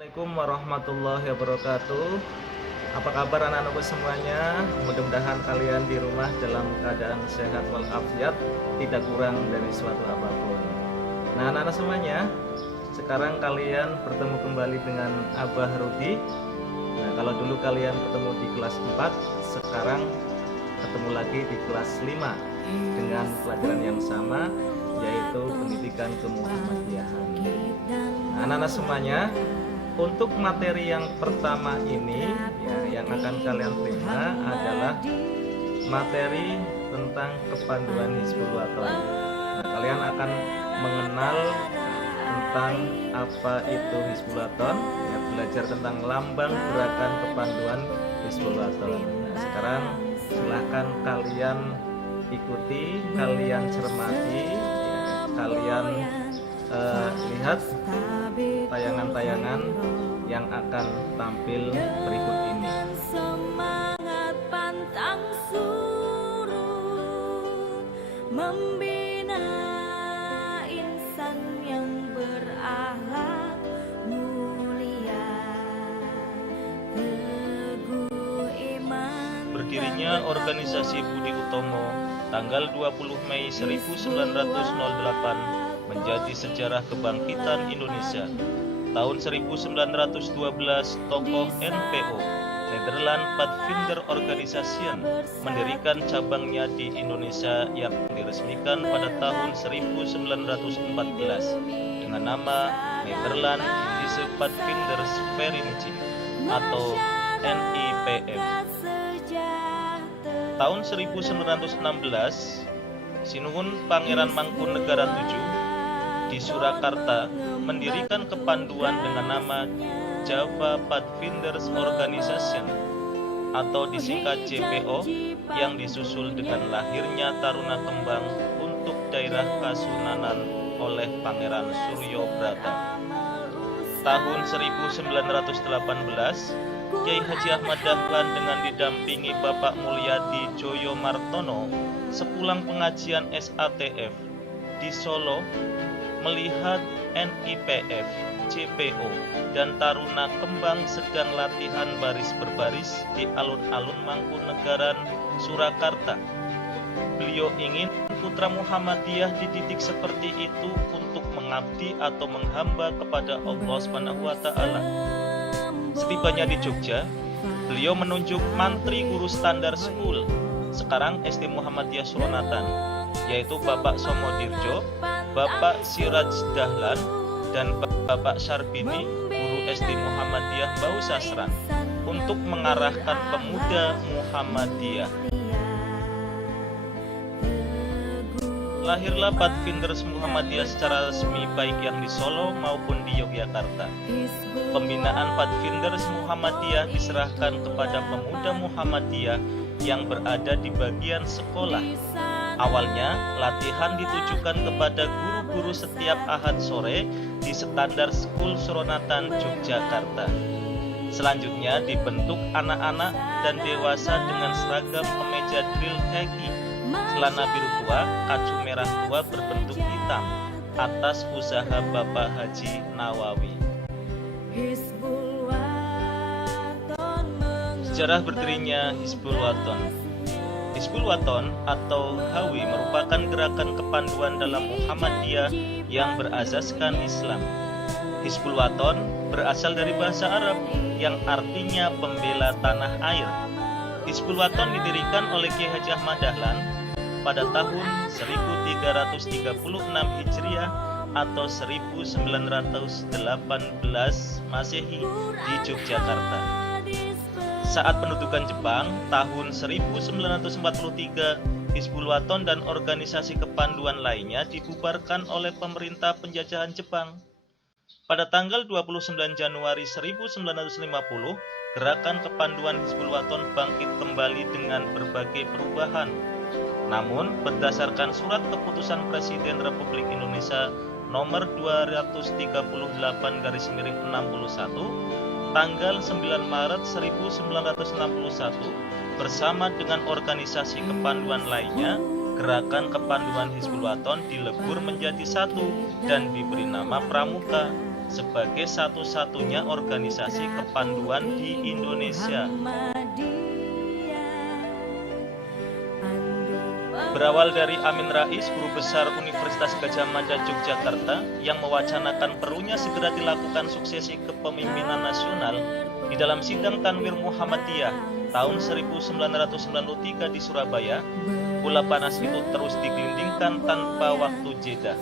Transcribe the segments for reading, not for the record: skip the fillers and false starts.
Assalamualaikum warahmatullahi wabarakatuh. Apa kabar anak-anakku semuanya? Mudah-mudahan kalian di rumah dalam keadaan sehat walafiat, tidak kurang dari suatu apapun. Nah, anak-anak semuanya, sekarang kalian bertemu kembali dengan Abah Rudi. Nah, kalau dulu kalian ketemu di kelas 4, sekarang ketemu lagi di kelas 5 dengan pelajaran yang sama, yaitu pendidikan kemuhammadiyahan. Nah, anak-anak semuanya, untuk materi yang pertama ini ya, yang akan kalian terima adalah materi tentang kepanduan Hizbul Waton. Nah, kalian akan mengenal tentang apa itu Hizbul Waton, ya, belajar tentang lambang gerakan kepanduan Hizbul Waton. Nah, sekarang silahkan kalian ikuti, kalian cermati, ya, kalian lihat tayangan-tayangan yang akan tampil berikut ini. Semangat pantang surut, membina insan yang berakhlak mulia, teguh iman. Berdirinya organisasi Budi Utomo tanggal 20 Mei 1908 menjadi sejarah kebangkitan Indonesia. Tahun 1912, tokoh NPO, Nederland Pathfinder Organisation, mendirikan cabangnya di Indonesia yang diresmikan pada tahun 1914 dengan nama Nederland Indische Pathfinders Vereniging atau NIPF. Tahun 1916, Sinuhun Pangeran Mangkunegara VII di Surakarta mendirikan kepanduan dengan nama Java Pathfinders Organisation atau disingkat JPO, yang disusul dengan lahirnya Taruna Kembang untuk daerah Kasunanan oleh Pangeran Suryo Brata. Tahun 1918, Kiai Haji Ahmad Dahlan dengan didampingi Bapak Mulyadi Joyo Martono sepulang pengajian SATF di Solo melihat NIPF, JPO, dan Taruna Kembang sedang latihan baris berbaris di alun-alun Mangkunegaran, Surakarta. Beliau ingin putra Muhammadiyah dididik seperti itu untuk mengabdi atau menghamba kepada Allah Subhanahu wa Ta'ala. Setibanya di Jogja, beliau menunjuk Mantri Guru Standar School, sekarang SD Muhammadiyah Suronatan, yaitu Bapak Somodirjo, Bapak Siraj Dahlan, dan Bapak Sarbini, guru SD Muhammadiyah Bau Sasran, untuk mengarahkan pemuda Muhammadiyah. Lahirlah Pathfinders Muhammadiyah secara resmi baik yang di Solo maupun di Yogyakarta. Pembinaan Pathfinders Muhammadiyah diserahkan kepada pemuda Muhammadiyah yang berada di bagian sekolah. Awalnya, latihan ditujukan kepada guru-guru setiap Ahad sore di Standar School Suronatan, Yogyakarta. Selanjutnya dibentuk anak-anak dan dewasa dengan seragam kemeja drill khaki, celana biru tua, kacu merah tua berbentuk hitam, atas usaha Bapak Haji Nawawi. Sejarah berdirinya Hizbul Waton. Hizbul Waton atau HW merupakan gerakan kepanduan dalam Muhammadiyah yang berasaskan Islam. Hizbul Waton berasal dari bahasa Arab yang artinya pembela tanah air. Hizbul Waton didirikan oleh Kiai Haji Ahmad Dahlan pada tahun 1336 Hijriah atau 1918 Masehi di Yogyakarta. Saat pendudukan Jepang tahun 1943, Hizbul Waton dan organisasi kepanduan lainnya dibubarkan oleh pemerintah penjajahan Jepang. Pada tanggal 29 Januari 1950, gerakan kepanduan Hizbul Waton bangkit kembali dengan berbagai perubahan. Namun, berdasarkan surat keputusan Presiden Republik Indonesia nomor 238/61 tanggal 9 Maret 1961, bersama dengan organisasi kepanduan lainnya, gerakan kepanduan Hizbul Waton dilebur menjadi satu dan diberi nama Pramuka. sebagai satu-satunya organisasi kepanduan di Indonesia. Berawal dari Amin Rais, Guru Besar Universitas Gadjah Mada Yogyakarta, yang mewacanakan perlunya segera dilakukan suksesi kepemimpinan nasional di dalam sidang Tanwir Muhammadiyah tahun 1993 di Surabaya, bola panas itu terus digelindingkan tanpa waktu jeda,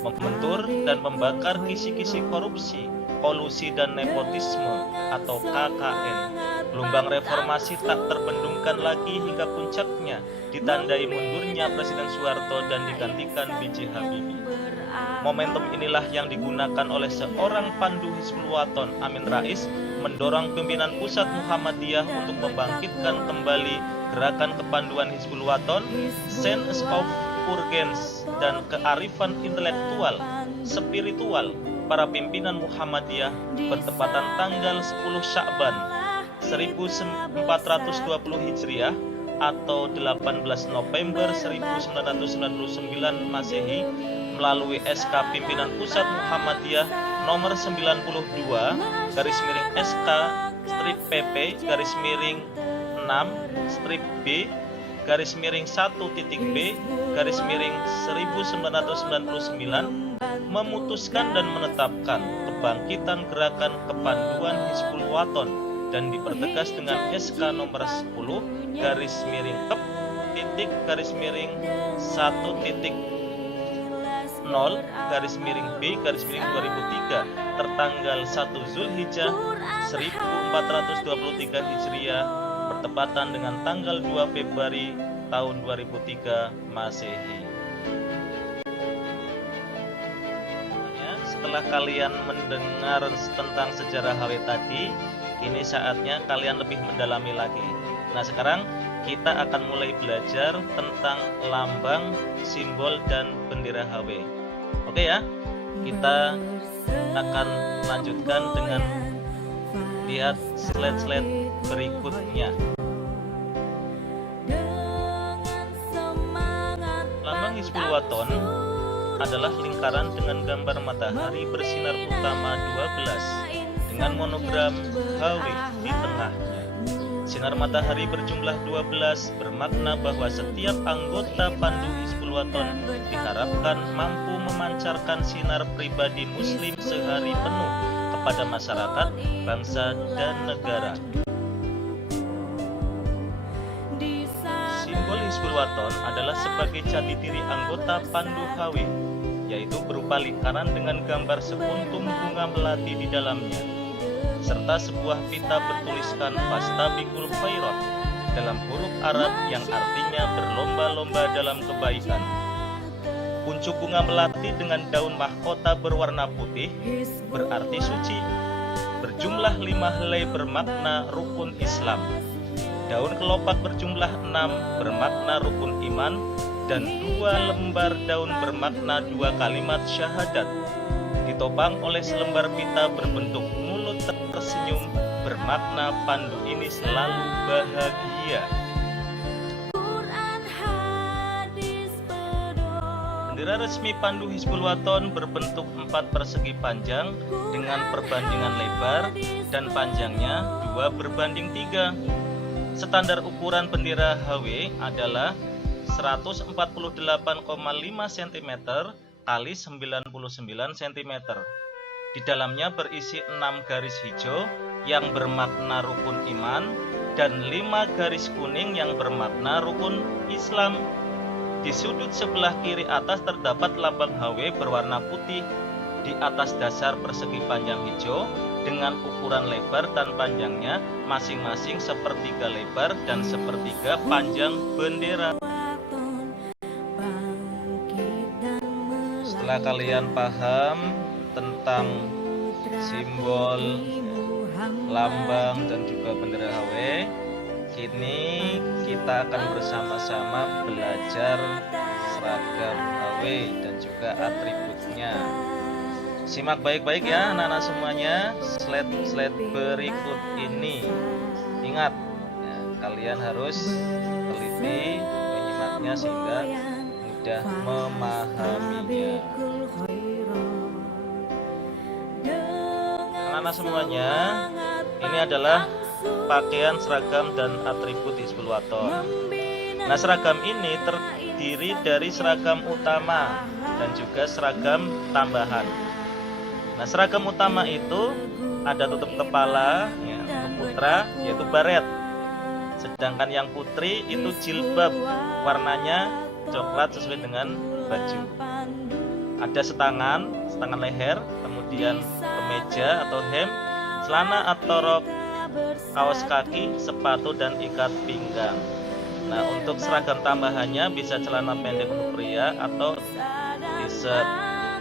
membentur dan membakar kisi-kisi korupsi, kolusi dan nepotisme atau KKN. Gelombang reformasi tak terbendungkan lagi hingga puncaknya ditandai mundurnya Presiden Soeharto dan digantikan B.J. Habibie. Momentum inilah yang digunakan oleh seorang pandu Hizbul Wathon, Amin Rais, mendorong pimpinan pusat Muhammadiyah untuk membangkitkan kembali gerakan kepanduan Hizbul Wathon, sense of urgency dan kearifan intelektual, spiritual para pimpinan Muhammadiyah bertepatan tanggal 10 Sya'ban 1420 Hijriah atau 18 November 1999 Masehi melalui SK Pimpinan Pusat Muhammadiyah nomor 92 garis miring SK strip PP garis miring 6 strip B garis miring 1.B garis miring 1999 memutuskan dan menetapkan kebangkitan gerakan kepanduan Hizbul Wathon dan dipertegas dengan SK nomor 10 garis miring kep titik garis miring 1.0 garis miring B garis miring 2003 tertanggal 1 Zulhijjah 1423 Hijriah bertepatan dengan tanggal 2 Februari tahun 2003 Masehi. Setelah kalian mendengar tentang sejarah HW tadi, kini saatnya kalian lebih mendalami lagi. Nah, sekarang kita akan mulai belajar tentang lambang, simbol, dan bendera HW. Oke ya, kita akan lanjutkan dengan lihat slide-slide berikutnya. Lambang Hizbul Wathon adalah lingkaran dengan gambar matahari bersinar utama 12 dengan monogram HW di tengahnya. Sinar matahari berjumlah 12 bermakna bahwa setiap anggota pandu Hizbul Wathon diharapkan mampu memancarkan sinar pribadi muslim sehari penuh kepada masyarakat, bangsa, dan negara. Simbol Hizbul Wathon adalah sebagai jati diri anggota pandu HW, yaitu berupa lingkaran dengan gambar sekuntum bunga melati di dalamnya, serta sebuah pita bertuliskan Fastabiqul Khairat dalam huruf Arab yang artinya berlomba-lomba dalam kebaikan. Kuncup bunga melati dengan daun mahkota berwarna putih berarti suci, berjumlah 5 helai bermakna rukun Islam. Daun kelopak berjumlah 6 bermakna rukun iman, dan 2 lembar daun bermakna 2 kalimat syahadat. Ditopang oleh selembar pita berbentuk mulut tersenyum bermakna pandu ini selalu bahagia. Bendera resmi pandu Hizbul Wathon berbentuk 4 persegi panjang dengan perbandingan lebar dan panjangnya 2:3. Standar ukuran bendera HW adalah 148,5 cm kali 99 cm. Di dalamnya berisi 6 garis hijau yang bermakna rukun iman dan 5 garis kuning yang bermakna rukun Islam. Di sudut sebelah kiri atas terdapat lambang HW berwarna putih di atas dasar persegi panjang hijau dengan ukuran lebar dan panjangnya masing-masing sepertiga lebar dan sepertiga panjang bendera. Setelah kalian paham tentang simbol, lambang, dan juga bendera HW, kini kita akan bersama-sama belajar seragam HW dan juga atributnya. Simak baik-baik ya anak-anak semuanya slide berikut ini. Ingat ya, kalian harus teliti menyimaknya sehingga mudah memahaminya. anak-anak semuanya, ini adalah pakaian, seragam, dan atribut Hizbul Wathon. Nah, seragam ini terdiri dari seragam utama dan juga seragam tambahan. Nah, seragam utama itu ada tutup kepala ya, untuk putra yaitu baret. Sedangkan yang putri itu jilbab, warnanya coklat sesuai dengan baju. Ada setangan leher, kemudian kemeja atau hem, celana atau rok, kaos kaki, sepatu, dan ikat pinggang. Nah, untuk seragam tambahannya bisa celana pendek untuk pria atau t-shirt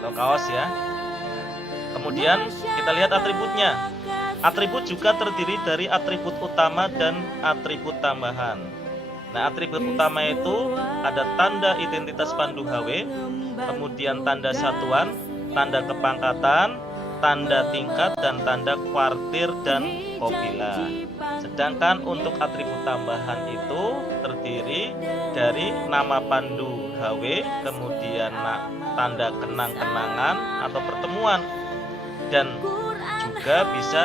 atau kaos ya. Kemudian kita lihat atributnya. Atribut juga terdiri dari atribut utama dan atribut tambahan. Nah, atribut utama itu ada tanda identitas Pandu HW, kemudian tanda satuan, tanda kepangkatan, tanda tingkat, dan tanda kuartir dan kopila. Sedangkan untuk atribut tambahan itu terdiri dari nama Pandu HW, kemudian tanda kenang-kenangan atau pertemuan, dan juga bisa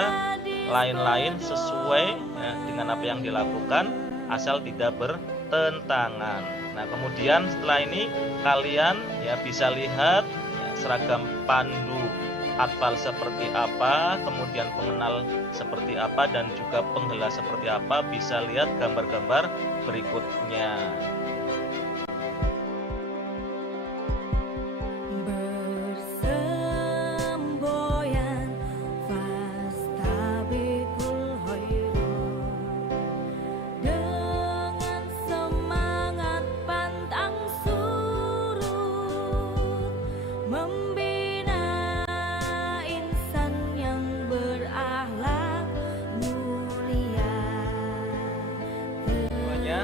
lain-lain sesuai ya, dengan apa yang dilakukan asal tidak bertentangan. Nah, kemudian setelah ini kalian ya bisa lihat ya, seragam Pandu Atfal seperti apa, kemudian pengenal seperti apa, dan juga penggela seperti apa. Bisa lihat gambar-gambar berikutnya. Bersemboyan fastabikul khairat, dengan semangat pantang surut, membina insan yang berakhlak mulia.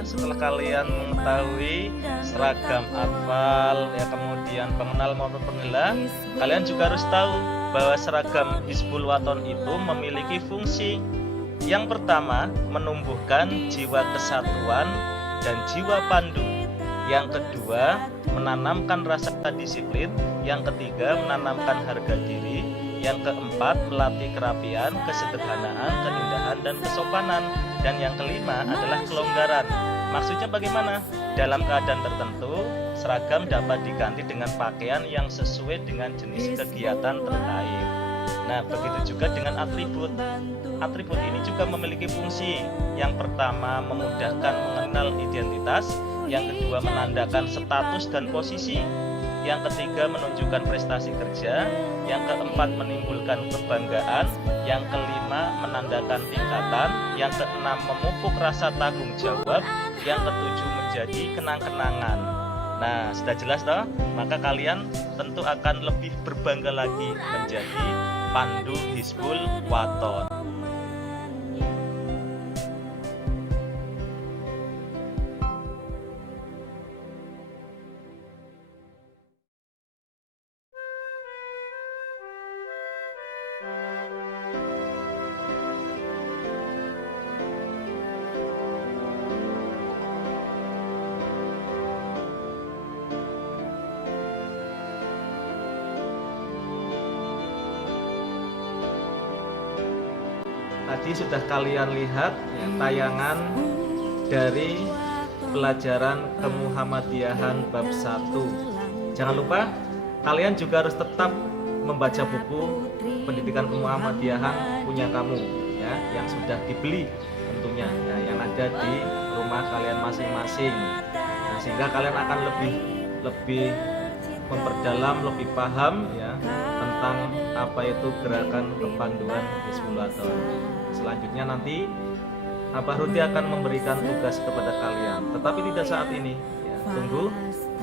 Setelah kalian mengetahui seragam Atfal ya, kemudian pengenal maupun penggela, kalian juga harus tahu bahwa seragam Hizbul Wathon itu memiliki fungsi. Yang pertama, menumbuhkan jiwa kesatuan dan jiwa pandu. Yang kedua, menanamkan rasa disiplin. Yang ketiga, menanamkan harga diri. Yang keempat, melatih kerapian, kesederhanaan, keindahan, dan kesopanan. Dan yang kelima adalah kelonggaran. Maksudnya bagaimana? Dalam keadaan tertentu, seragam dapat diganti dengan pakaian yang sesuai dengan jenis kegiatan terkait. Nah, begitu juga dengan atribut. Atribut ini juga memiliki fungsi. Yang pertama, memudahkan mengenal identitas. Yang kedua, menandakan status dan posisi. Yang ketiga, menunjukkan prestasi kerja. Yang keempat, menimbulkan kebanggaan. Yang kelima, menandakan tingkatan. Yang keenam, memupuk rasa tanggung jawab. Yang ketujuh, menjadi kenang-kenangan. Nah, sudah jelas toh? Maka kalian tentu akan lebih berbangga lagi menjadi Pandu Hizbul Wathon. Tadi sudah kalian lihat ya, tayangan dari pelajaran kemuhammadiyahan bab 1. Jangan lupa kalian juga harus tetap membaca buku pendidikan kemuhammadiyahan punya kamu ya, yang sudah dibeli tentunya ya, yang ada di rumah kalian masing-masing. Nah, sehingga kalian akan lebih memperdalam, lebih paham ya tentang apa itu gerakan kepanduan Hizbul Wathon. Selanjutnya nanti Abah Ruti akan memberikan tugas kepada kalian, tetapi tidak saat ini ya. Tunggu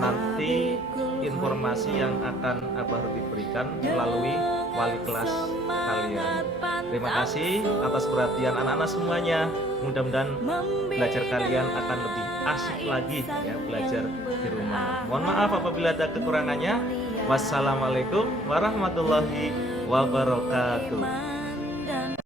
nanti informasi yang akan Abah Ruti berikan melalui wali kelas kalian. Terima kasih atas perhatian anak-anak semuanya. Mudah-mudahan belajar kalian akan lebih asik lagi ya belajar di rumah. Mohon maaf apabila ada kekurangannya. Wassalamualaikum warahmatullahi wabarakatuh.